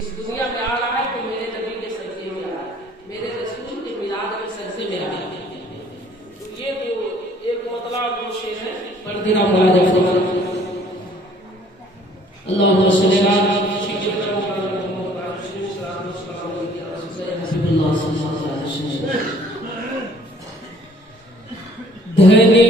इस दुनिया में आ रहा है तो मेरे नबी के सजदे में आ रहा है, मेरे रसूल के मिलाद में सजदे में आ रहा है। तो ये तो एक मतलब वो शेर है पढ़ देना पड़ा जाए। अल्लाहु सल्ली अला सय्यिदना धनी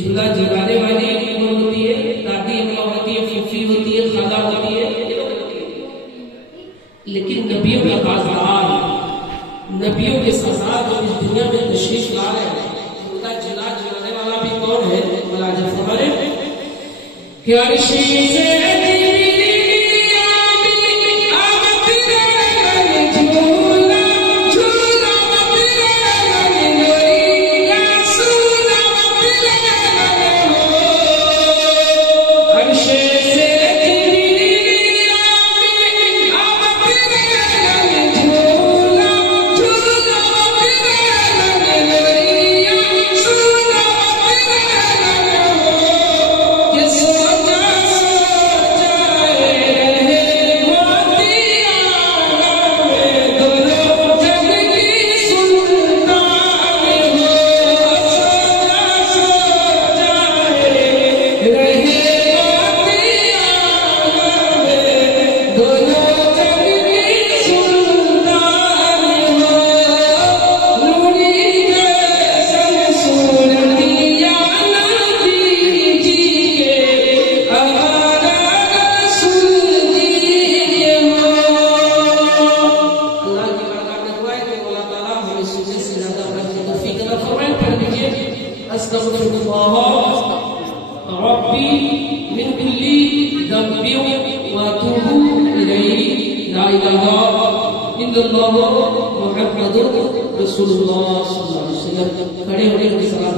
झूला झुलाने वाली कौन होती है? दादी अम्मा होती है, फूफी होती है, खाला होती है। लेकिन नबियों का बाजार, नबियों के सरदार जो इस दुनिया में तशरीफ ला रहे हैं, उनका झूला झुलाने वाला भी कौन है? मुलाजिम फरमाए कि अर्श से रब्बी मिन कुल्ली ज़ंबि व अतूबु इलैहि ला इलाहा इल्लल्लाह मुहम्मदुर रसूलुल्लाह सल्लल्लाहु अलैहि वसल्लम। खड़े होकर सलाम